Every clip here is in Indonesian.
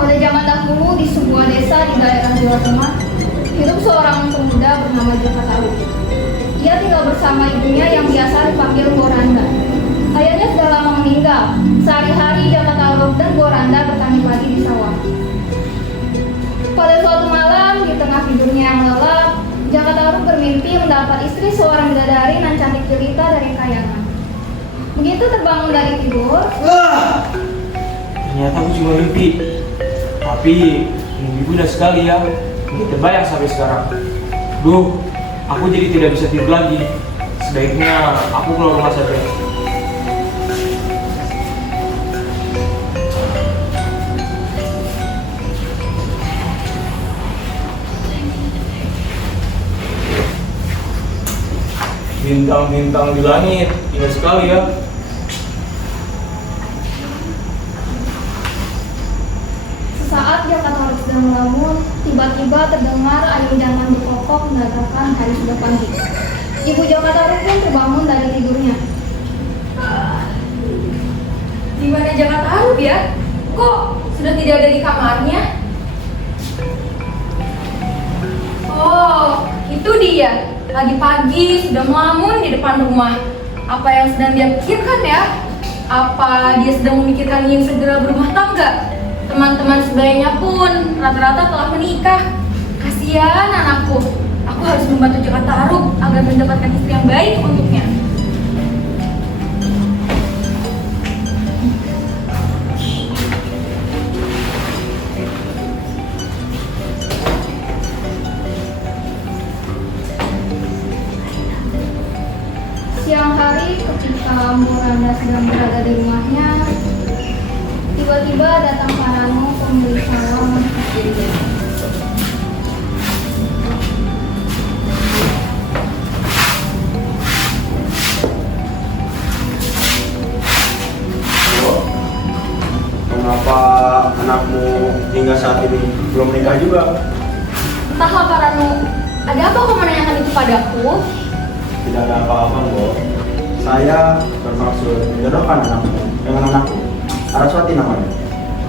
Pada zaman dahulu di sebuah desa di daerah Jawa Tengah, hidup seorang pemuda bernama Jaka Tarub. Ia tinggal bersama ibunya yang biasa dipanggil Goranda. Ayahnya sudah lama meninggal. Sehari-hari Jaka Tarub dan Goranda bertani padi di sawah. Pada suatu malam, di tengah tidurnya yang lelap, Jaka Tarub bermimpi mendapat istri seorang bidadari nan cantik jelita dari kayangan. Begitu terbangun dari tidur, Ternyata aku cuma mimpi. Tapi mimpiku indah sekali ya. Ini terbayang sampai sekarang. Duh, aku jadi tidak bisa tidur lagi. Sebaiknya aku keluar rumah saja. Bintang-bintang di langit, indah sekali ya. sesaat Jaka Tarub sedang melamun, tiba-tiba terdengar ayam jangan berkokok mengatakan hari sudah pagi. Ibu Jaka Tarub pun terbangun dari tidurnya. Di mana Jaka Tarub ya? Kok sudah tidak ada di kamarnya? Oh, itu dia. Pagi-pagi sudah melamun di depan rumah. Apa yang sedang dia pikirkan ya? Apa dia sedang memikirkan ingin segera berumah tangga? Teman-teman sebayanya pun rata-rata telah menikah. Kasihan anakku. Aku harus membantu Jaka Tarub agar mendapatkan istri yang baik untuknya. Siang hari ketika Goranda sedang berada di rumahnya, tiba-tiba datang Parano, pemilik sawah masuk dari desa. Mengapa anakmu hingga saat ini belum menikah juga? Entahlah Parano, ada apa kau menanyakan itu padaku? Tidak ada apa-apa, Bo. Saya bermaksud menjodohkan anakmu dengan anakku. Araswati namanya.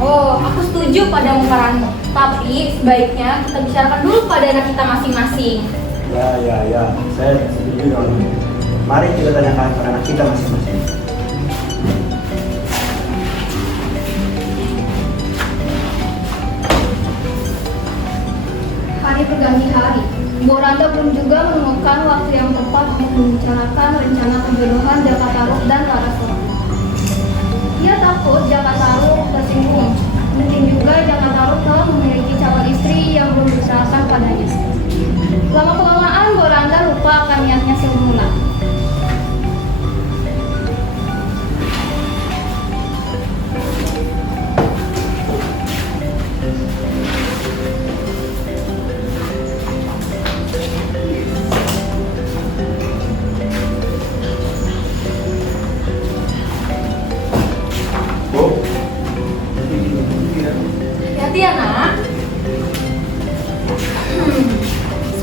Oh, aku setuju padamu Parano. Tapi sebaiknya kita bicarakan dulu pada anak kita masing-masing. Ya. Saya setuju dengan itu. Mari kita tanyakan pada anak kita masing-masing. Hari berganti hari, Goranda pun juga menemukan waktu yang tepat untuk membicarakan rencana penjodohan Jaka Tarub dan Laraswati. Ia takut Jaka Tarub tersinggung. Mungkin juga Jaka Tarub telah memiliki calon istri yang belum diserahkan padanya. Lama-kelamaan Goranda lupa akan niatnya semula. Bo, Hati-hati ya nak.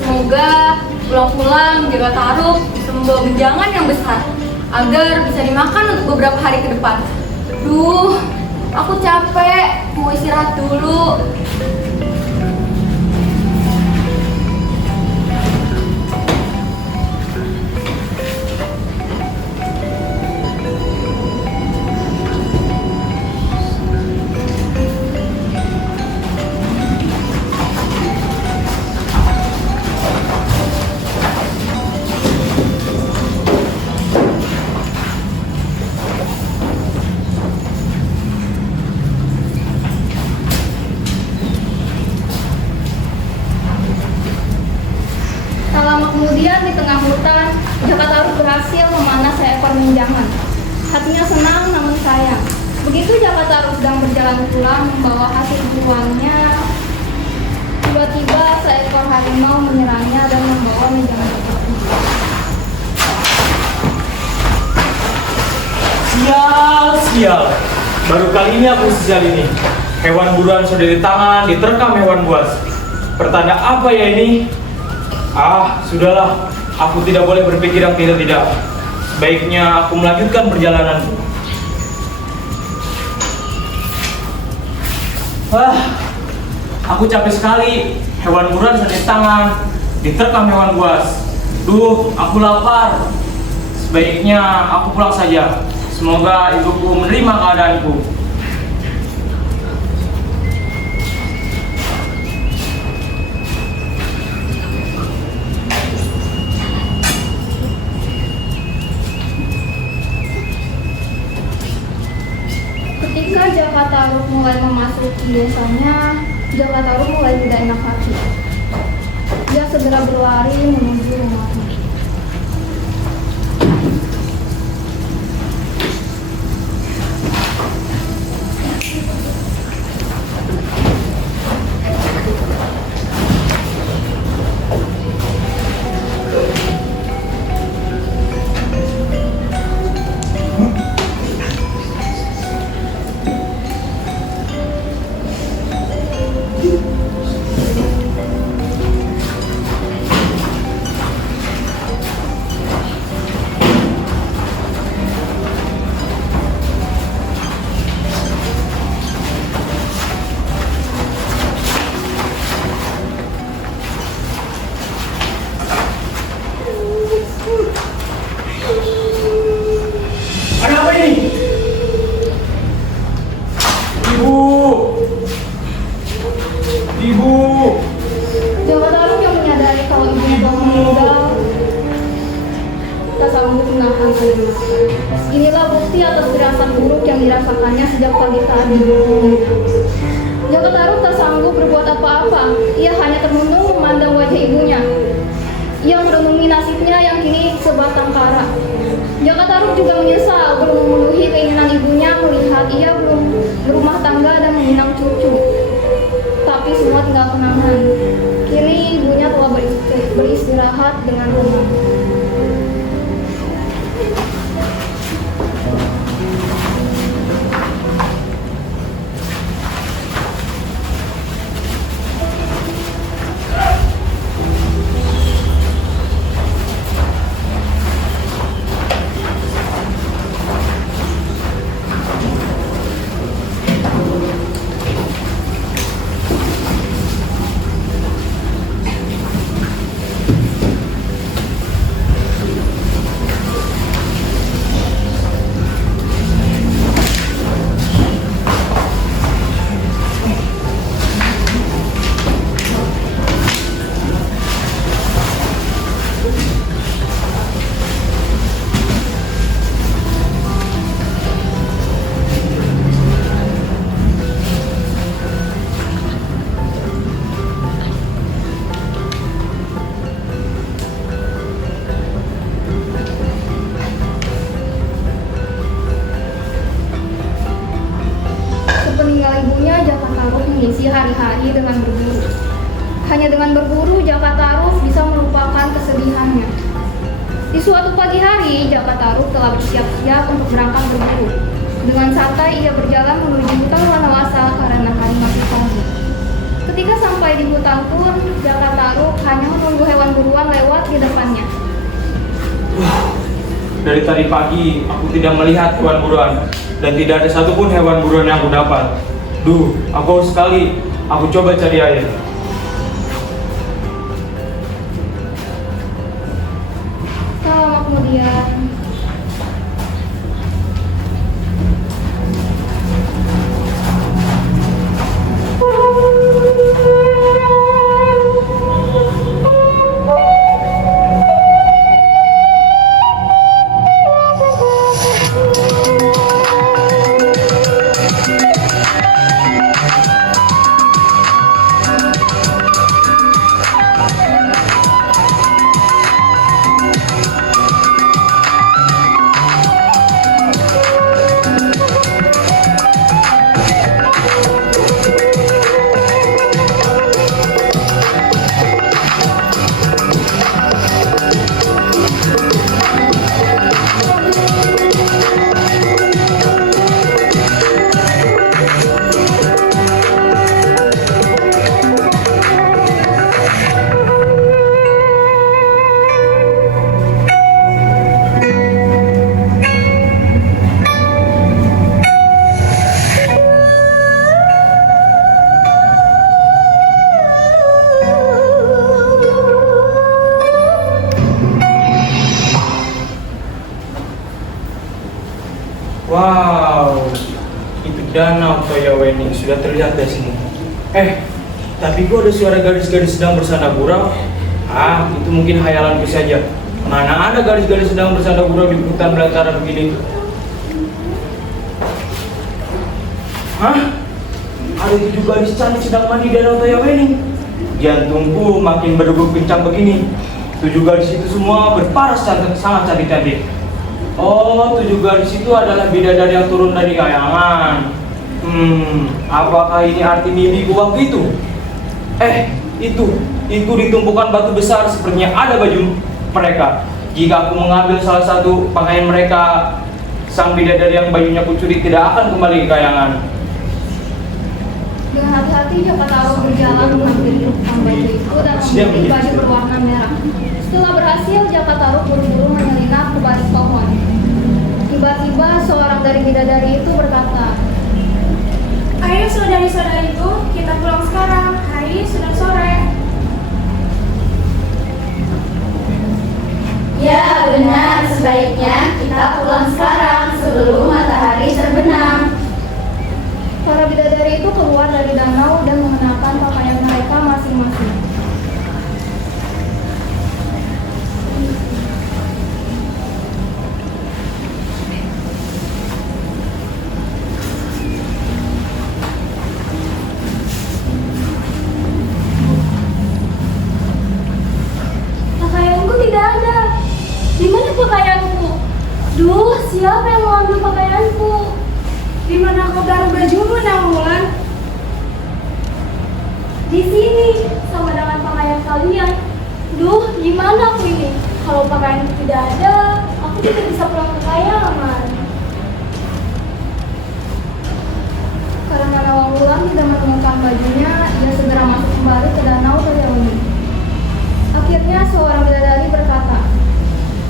Semoga pulang-pulang Jaka Tarub bisa membawa genjangan yang besar agar bisa dimakan untuk beberapa hari ke depan. Duh, aku capek, mau istirahat dulu. Tak lama kemudian di tengah hutan, Jaka Tarub berhasil memanah seekor menjangan. Hatinya senang namun sayang. Begitu Jaka Tarub sedang berjalan pulang membawa hasil buruannya, tiba-tiba seekor harimau menyerangnya dan membawa menjangan tersebut. Sial. Baru kali ini aku sesial ini. Hewan buruan sudah di tangan, diterkam hewan buas. Pertanda apa ya ini? Sudahlah. Aku tidak boleh berpikir yang tidak-tidak. Sebaiknya aku melanjutkan perjalananku. Wah, aku capek sekali. Hewan buruan sudah di tangan, diterkam hewan buas. Duh, aku lapar. Sebaiknya aku pulang saja. Semoga ibuku menerima keadaanku. Ketika Jaka Taruk mulai memasuki desanya, Jaka Taruk mulai tidak enak hati. Dia segera berlari menuju rumahnya. Ada apa ini? Ibu! Ibu! Jaka Taruk yang menyadari kalau ibunya telah meninggal, tak sanggup menahan air mata. Inilah bukti atas firasat buruk yang dirasakannya sejak pagi tadi. Jaka Taruk tak sanggup berbuat apa-apa. Ia hanya termenung memandang wajah ibunya. Ia merenungi nasibnya yang kini sebatang kara. Jaka Taruk juga menyesal belum memenuhi keinginan ibunya melihat ia belum berumah tangga dan meminang cucu. Tapi semua tinggal kenangan. Kini ibunya telah beristirahat dengan tenang. Sepeninggal ibunya, Jaka Taruk mengisi hari-hari dengan berburu. Hanya dengan berburu, Jaka Taruk bisa melupakan kesedihannya. Di suatu pagi hari, Jaka Taruk telah bersiap-siap untuk berangkat berburu. Dengan santai ia berjalan menuju hutan Wanawasa karena hari masih pagi. Ketika sampai di hutan pun, Jaka Taruk hanya menunggu hewan buruan lewat di depannya. Dari tadi pagi aku tidak melihat hewan buruan dan tidak ada satupun hewan buruan yang aku dapat. Duh, aku haus sekali. Aku coba cari air. Tak lama kemudian, sudah terlihat dari sini. Tapi kok ada suara gadis-gadis sedang bersanda gurau? Itu mungkin hayalanku saja. Mana ada gadis-gadis sedang bersanda gurau di hutan belantara begini? Ada 7 gadis cantik sedang mandi di danau Toyawening. Jantungku makin berdegup kencang begini. 7 gadis itu semua berparas cantik, sangat cantik-cantik. 7 gadis itu adalah bidadari yang turun dari kayangan. Apakah ini arti mimpiku waktu itu? Itu di tumpukan batu besar sepertinya ada baju mereka. Jika aku mengambil salah satu pakaian mereka, sang bidadari yang bajunya kucuri tidak akan kembali ke kayangan. Dengan hati-hati Jakataru berjalan menghampiri tukang baju itu dan memilih baju berwarna merah. Setelah berhasil, Jakataru buru-buru menyelinap ke balik pohon. Tiba-tiba seorang dari bidadari itu berkata, Ayo saudari-saudariku, kita pulang sekarang. Hari sudah sore. Ya benar, sebaiknya kita pulang sekarang sebelum matahari terbenam. para bidadari itu keluar dari danau dan mengenakan pakaian mereka masing-masing. Pakaianku tidak ada. Di mana pakaianku? Duh, siapa yang mau ambil pakaianku? Di mana kau taruh bajumu, Nawulan? Di sini, sama dengan pakaian kalian. Duh, gimana aku ini? Kalau pakaian tidak ada, aku tidak bisa pulang ke kayangan. Karena Nawangwulan tidak menemukan bajunya, ia segera masuk kembali ke danau Toyawening. Akhirnya seorang bidadari berkata,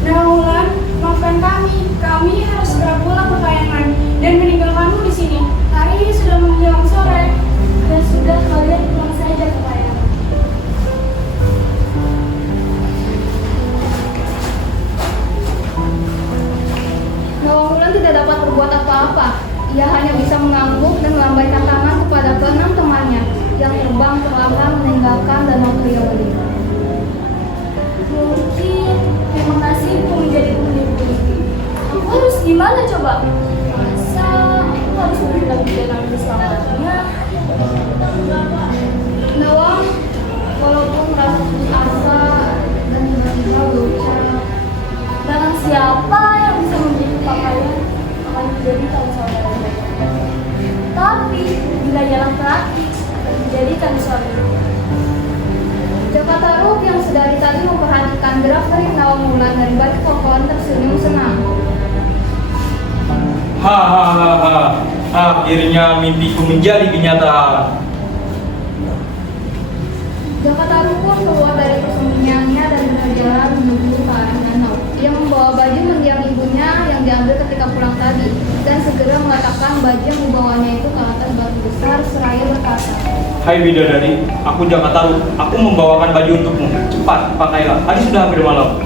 Nawulan, maafkan kami harus segera pulang ke kayangan dan meninggalkanmu di sini. Hari sudah menjelang sore. Ya sudah, kalian pulang saja ke kayangan. Nawangwulan tidak dapat berbuat apa-apa. Ia hanya bisa mengangguk dan melambaikan tangan kepada keenam temannya yang terbang perlahan meninggalkan danau Toyawening. Mungkin memang nasibku menjadi penghuni. Aku harus gimana coba? Masa aku harus berbilang dengan selamanya? Nawang, walaupun merasa putus asa dan tiba-tiba berucap, Dengan siapa yang bisa membeli pakaian akan dijadikan saudara. Tapi bila ia laki-laki akan dijadikan suami. Jakataru yang sedari tadi memperhatikan gerak-gerik Nawangwulan dari balik pohon tersenyum senang. Hahaha, akhirnya mimpiku menjadi kenyataan. Jakataru pun keluar dari persembunyiannya dan berjalan menuju ke arah danau. Ia membawa baju mendiang ibunya yang diambil ketika pulang tadi dan segera meletakkan baju yang dibawanya itu ke atas batu besar seraya berkata, Hai bidadari, aku Jakataru. Aku membawakan baju untukmu. Cepat, pakailah. Hari sudah hampir malam.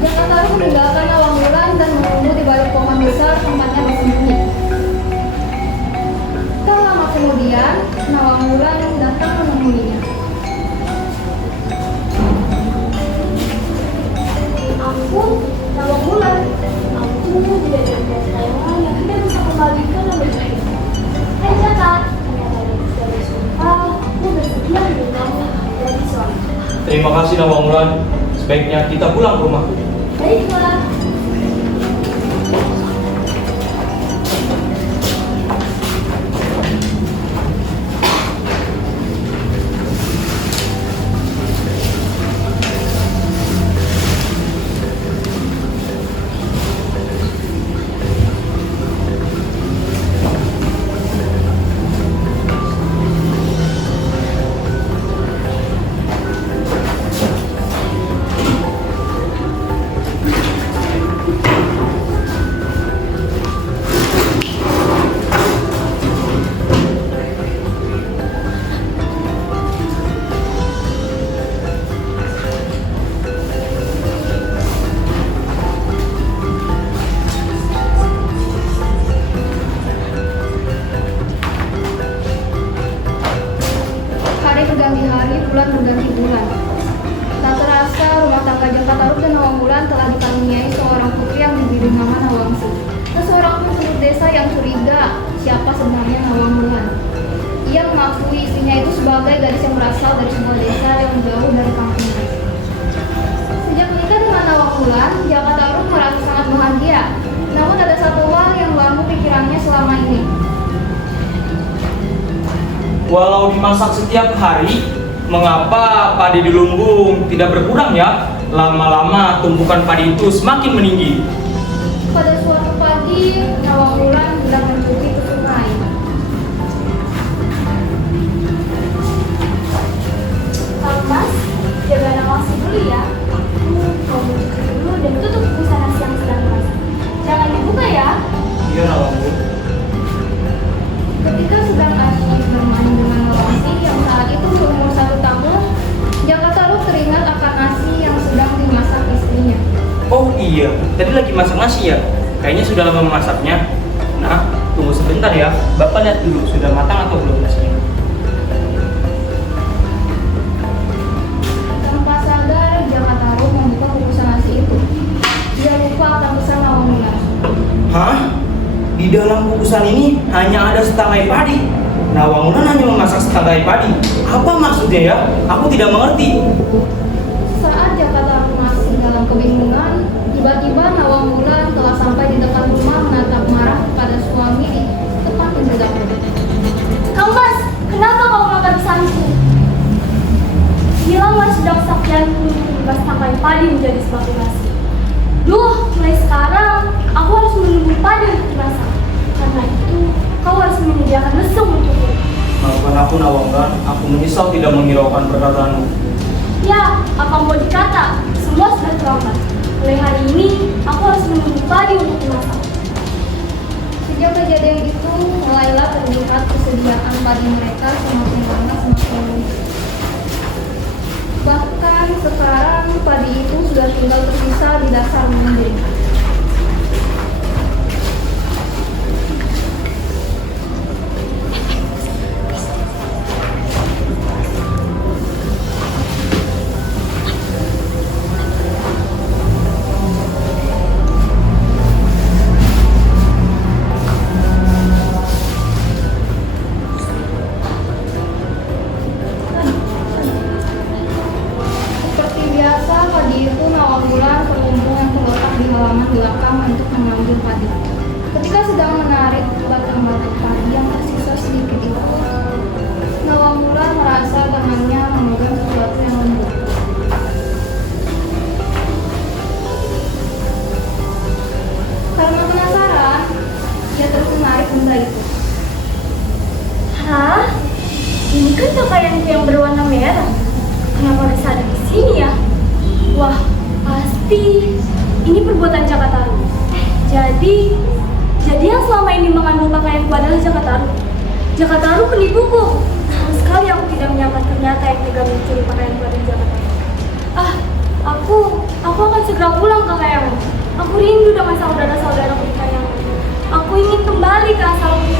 Jakataru meninggalkan Nawangwulan dan menunggu di balik pohon besar tempatnya bersembunyi. Tak lama kemudian, Nawangwulan datang menemuinya. Aku Nawangwulan. Aku tidak ada kayangan yang tidak bisa kembali ke nama itu. Hai Jaka, ternyata dari sumpah aku bersedia menjadi dari suami. Terima kasih Nawangwulan. Sebaiknya kita pulang ke rumahku. Baiklah. berganti hari, bulan berganti bulan. Tak terasa rumah tangga Jaka Tarub dan Nawang Wulan telah dikaruniai seorang putri yang diberi nama Nawangsi. Tak seorang pun penduduk desa yang curiga siapa sebenarnya Nawang Wulan. Ia mengakui istrinya itu sebagai gadis yang berasal dari sebuah desa yang jauh dari kampungnya. Sejak menikah dengan Nawang Wulan, Jaka Tarub merasa sangat bahagia. Namun ada satu hal yang mengganggu pikirannya selama ini. Walau dimasak setiap hari, mengapa padi di lumbung tidak berkurang ya? Lama-lama tumpukan padi itu semakin meninggi. Pada suatu pagi, Nawang Wulan sedang mencuri ke sungai. Kalau Mas, jaga Nawangsi dulu ya. Mau buka dulu dan tutup busa nasi yang sedang dimasak. Jangan dibuka ya. Iya, Nawang Bu. Ketika sedang asyik bermain dengan Nawangsi yang saat itu berumur 1 tahun, Jaka Tarub teringat akan nasi yang sedang dimasak istrinya. Oh iya, tadi lagi masak nasi ya? Kayaknya sudah lama memasaknya. Nah, tunggu sebentar ya. Bapak lihat dulu, sudah matang atau belum nasinya? Tanpa sadar, Jaka Tarub membuka bungkusan nasi itu. Dia lupa akan pesan Nawang Wulan. Hah? Di dalam bungkusan ini hanya ada setangkai padi. Nawang Wulan hanya memasak setangkai padi. Apa maksudnya ya? Aku tidak mengerti. Saat Jaka Tarub masih dalam kebingungan, tiba-tiba Nawang Wulan telah sampai di depan rumah menatap marah kepada suami di depan pintu dapur. Kang Mas, kenapa kau makan pesanku? Bilang Mas sedang sakyan mengubah tangkai padi menjadi sepatu nasi. Duh, mulai sekarang aku harus menunggu padi untuk dimasak. Karena itu, kau harus menyediakan mesum untukku. Maafkan aku Nawang Wulan, aku menyesal tidak menghiraukan perkataanmu. Ya, apa mau dikata? Semua sudah terlambat. Mulai hari ini, aku harus menunggu padi untuk dimasak. Sejak kejadian itu, mulailah terlihat kesediaan padi mereka semakin lama semakin menipis. Bahkan sekarang padi itu sudah tinggal tersisa di dasar lumbung. Seperti biasa, padi itu Nawang Wulan ke lumbung yang terletak di halaman belakang untuk mengambil padi. Ketika sedang menarik batang-batang padi yang tersisa sedikit itu, Nawang Wulan merasa tangannya memegang sesuatu yang lembut. Karena penasaran, ia terus menarik benda itu. Hah? Ini kan pakaianku yang berwarna merah. Kenapa bisa ada di sini ya? Wah, pasti ini perbuatan Jaka Tarub. Jadi yang selama ini mengandung pakaianku adalah Jaka Tarub. Jaka Tarub penipuku. Sama sekali aku tidak menyangka ternyata yang tega mencuri pakaianku adalah Jaka Tarub. Aku akan segera pulang ke Kayangan. Aku rindu dengan saudara-saudaraku di Kayangan. Aku ingin kembali ke asalku.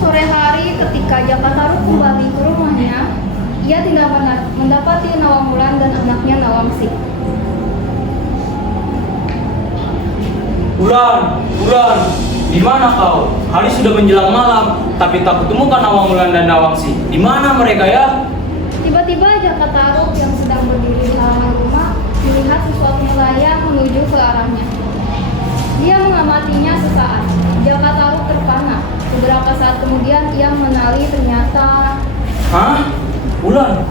Sore hari ketika Jaka Tarub kembali ke rumahnya, ia tidak mendapati Nawang Wulan dan anaknya Nawangsi. Wulan, di mana kau? Hari sudah menjelang malam, tapi tak kutemukan Nawang Wulan dan Nawangsi. Di mana mereka ya? Tiba-tiba Jaka Tarub yang sedang berdiri di halaman rumah melihat sesuatu melayang menuju ke arahnya. Dia mengamatinya sesaat. Jaka Tarub terpana. Beberapa saat kemudian ia mengenali ternyata. Hah? Wulan,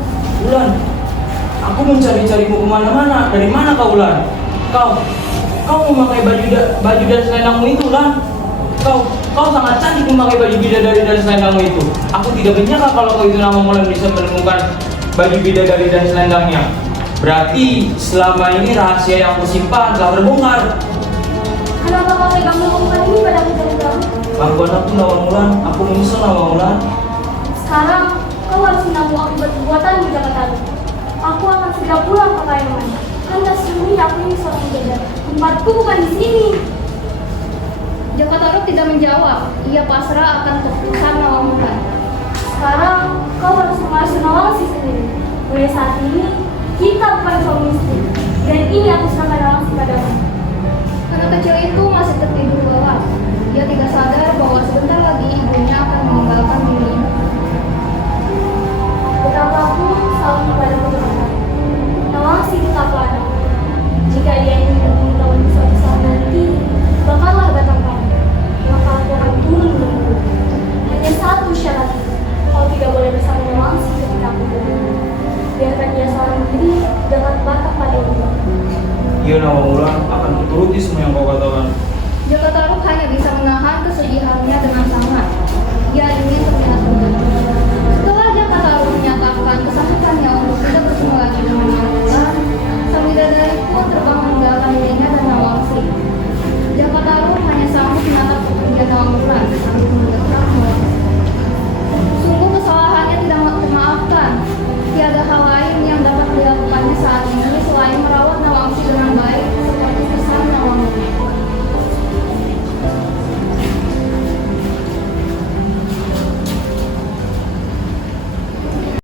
aku mencari-carimu kemana-mana. Dari mana kau, Wulan? Kau memakai baju dan selendangmu itu, Wulan. Kau sangat cantik memakai baju bidadari dan selendangmu itu. Aku tidak menyangka kalau kau itu Nawang Wulan bisa menemukan bagi bidadari dan selendangnya. Berarti selama ini rahasia yang aku simpan telah terbongkar. Kenapa kau tega melakukan ini padaku Jaka? Ampun aku Nawangwulan, aku menyesal Nawangwulan. Sekarang kau harus menanggung akibat perbuatanmu Jaka Taruk. Aku akan segera pulang ke Payaman. Kan sesungguhnya aku ini seorang bidadari. Tempatku bukan di sini. Jaka Taruk tidak menjawab. Ia pasrah akan keputusan Nawangwulan. Sekarang kau harus mengasuh Nawangsi sendiri. Mulai saat ini kita bukan suami istri. Dan ini aku serahkan Nawangsi padamu. Anak kecil itu masih tertidur lelap. Dia tidak sadar bahwa sebentar lagi ibunya akan meninggalkan dirinya. Betapapun selalu kepada kebenaran. Nawangsi tetaplah anak. Jika dia ingin membunuh di suatu saat nanti, bakallah datang kamu. Maka aku akan turun menunggu. Hanya satu syarat. Kau tidak boleh bersama Nawangsi ketika aku berbunuh. Biarkan dia seorang diri dengan batak pada ibu. Iya Nawangwulan, akan kuturuti semua yang kau katakan. Jaka Taruk hanya bisa menahan kesedihannya